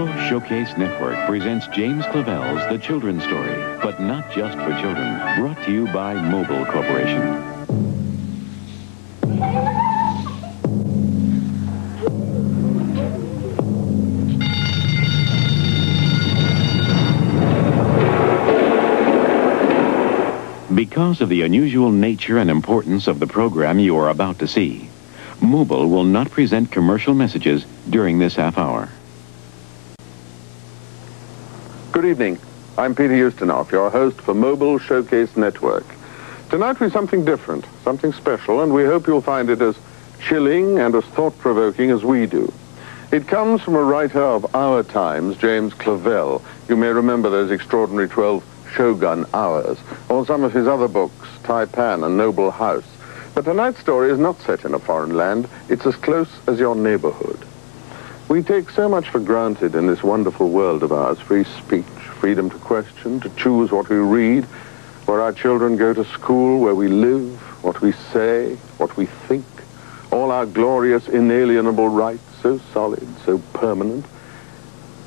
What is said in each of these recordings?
Mobile Showcase Network presents James Clavell's The Children's Story, but not just for children. Brought to you by Mobile Corporation. Because of the unusual nature and importance of the program you are about to see, Mobile will not present commercial messages during this half hour. Good evening. I'm Peter Ustinov, your host for Mobile Showcase Network. Tonight we've something different, something special, and we hope you'll find it as chilling and as thought-provoking as we do. It comes from a writer of our times, James Clavell. You may remember those extraordinary 12 Shogun Hours, or some of his other books, Taipan and Noble House. But tonight's story is not set in a foreign land. It's as close as your neighborhood. We take so much for granted in this wonderful world of ours: free speech, freedom to question, to choose what we read, where our children go to school, where we live, what we say, what we think, all our glorious, inalienable rights, so solid, so permanent.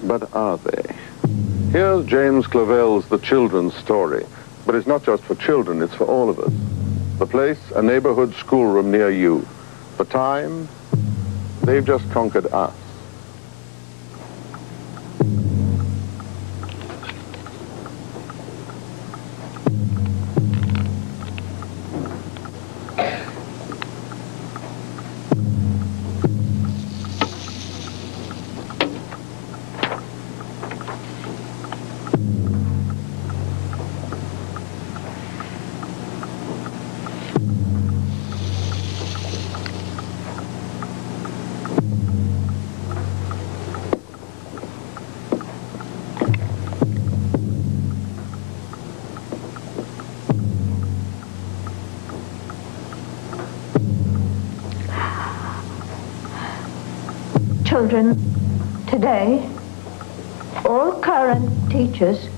But are they? Here's James Clavell's The Children's Story. But it's not just for children, it's for all of us. The place, a neighborhood schoolroom near you. The time, they've just conquered us. Children, today, all current teachers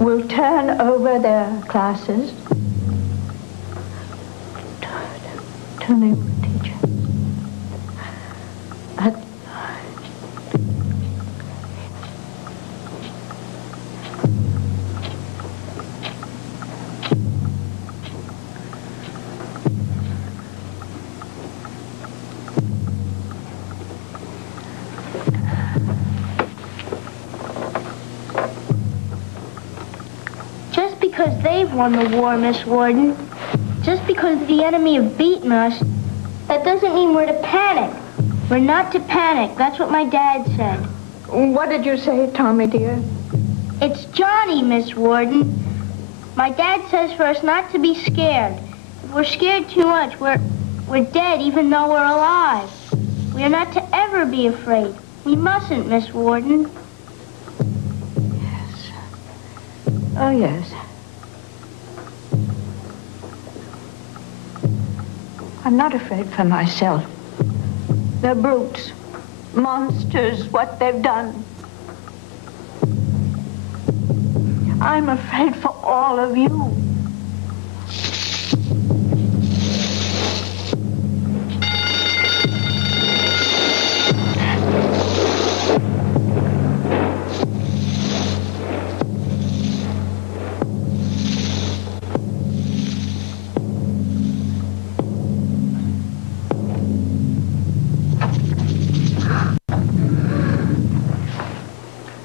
will turn over their classes to new teachers. Because they've won the war, Miss Warden. Just because the enemy have beaten us, that doesn't mean we're to panic. We're not to panic. That's what my dad said. What did you say, Tommy, dear? It's Johnny, Miss Warden. My dad says for us not to be scared. If we're scared too much, we're dead even though we're alive. We are not to ever be afraid. We mustn't, Miss Warden. Yes. Oh, yes. I'm not afraid for myself. They're brutes, monsters, what they've done. I'm afraid for all of you.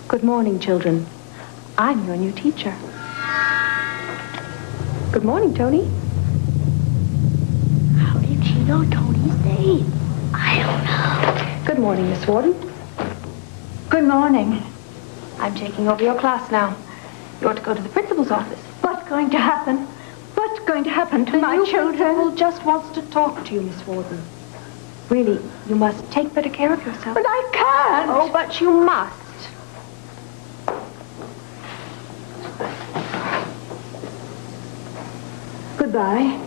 Good morning, children. I'm your new teacher. Good morning, Tony. How did she know Tony's name? I don't know. Good morning, Miss Warden. Good morning. I'm taking over your class now. You're to go to the principal's office. What's going to happen? What's going to happen to my children? The principal just wants to talk to you, Miss Warden. Really, you must take better care of yourself. But I can't. Oh, but you must. Goodbye.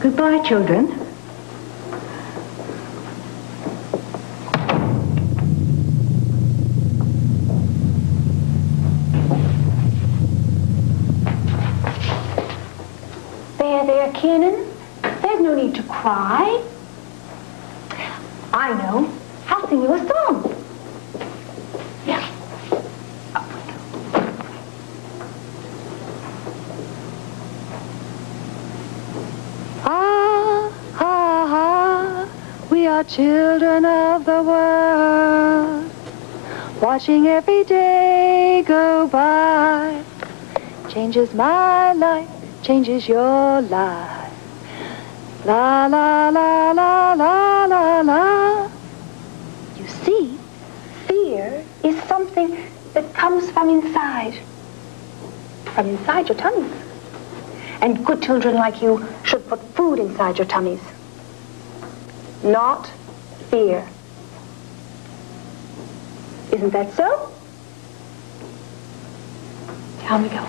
Goodbye, children. There, Kiernan. There, There's no need to cry. I know. I'll sing you a song. Yeah. Up we go. Ah, ah, ah, we are children of the world, watching every day go by. Changes my life, changes your life. La, la, la, la, la, la, la. You see, fear is something that comes from inside your tummies. And good children like you should put food inside your tummies, not fear. Isn't that so? Down we go.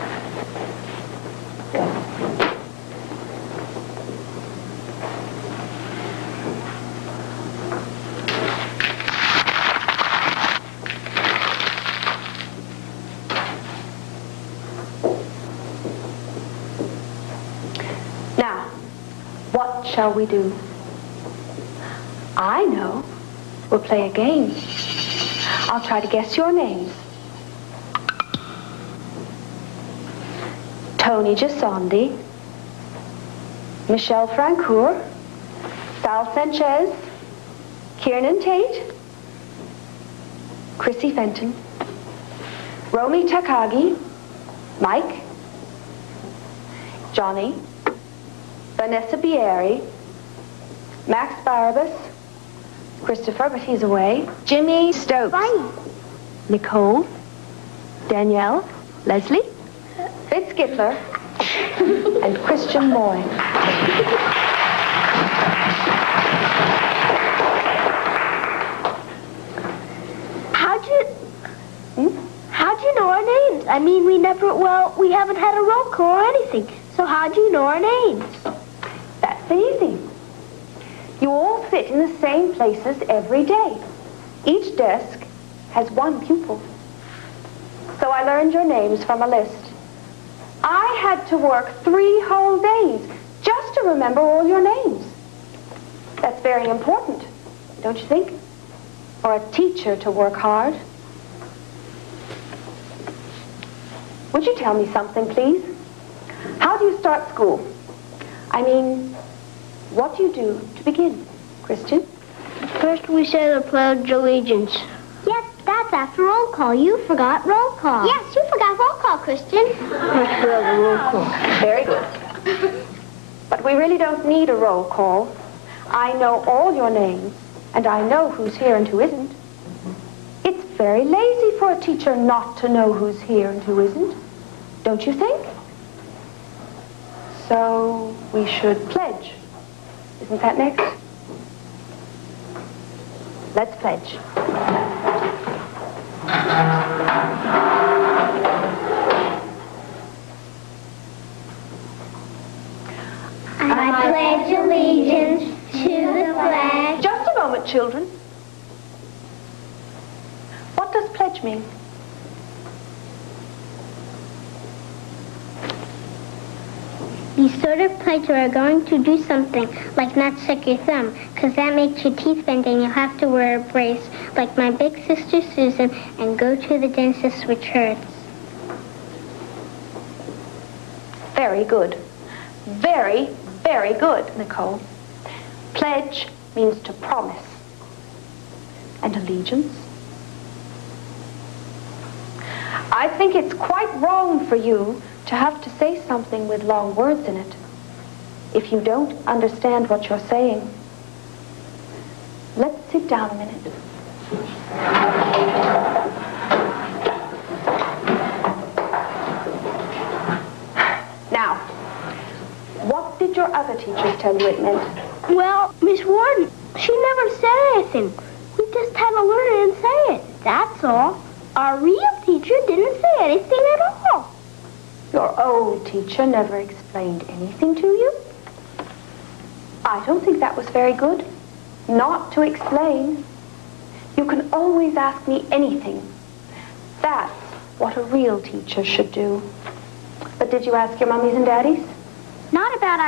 Now, what shall we do? I know. We'll play a game. I'll try to guess your names. Tony Gisondi, Michelle Francoeur, Sal Sanchez, Kiernan Tate, Chrissy Fenton, Romy Takagi, Mike, Johnny, Vanessa Bieri, Max Barabbas, Christopher, but he's away, Jimmy Stokes, Fine. Nicole, Danielle, Leslie, Fitz Gittler, and Christian Moy. How'd you know our names? I mean, we haven't had a roll call or anything. So how'd you know our names? That's easy. You all sit in the same places every day. Each desk has one pupil. So I learned your names from a list. I had to work 3 whole days just to remember all your names. That's very important, don't you think? For a teacher to work hard. Would you tell me something, please? How do you start school? I mean, what do you do to begin, Christian? First we say the Pledge of Allegiance. Yes, that's after roll call. You forgot roll call. Yes, you forgot roll call, Christian. I forgot the roll call. Very good. But we really don't need a roll call. I know all your names, and I know who's here and who isn't. It's very lazy for a teacher not to know who's here and who isn't. Don't you think? So we should pledge. Isn't that next? Let's pledge. I pledge allegiance to the flag. Just a moment, children. What does pledge mean? You sort of pledge you are going to do something, like not suck your thumb, because that makes your teeth bend and you'll have to wear a brace, like my big sister Susan, and go to the dentist, which hurts. Very good. Very, very good, Nicole. Pledge means to promise. And allegiance? I think it's quite wrong for you to have to say something with long words in it if you don't understand what you're saying. Let's sit down a minute. Now, what did your other teachers tell you it meant? Well, Miss Warden, she never said anything. We just had to learn it and say it. That's all. Our real teacher didn't say anything at all. Your old teacher never explained anything to you? I don't think that was very good. Not to explain. You can always ask me anything. That's what a real teacher should do. But did you ask your mummies and daddies? Not about our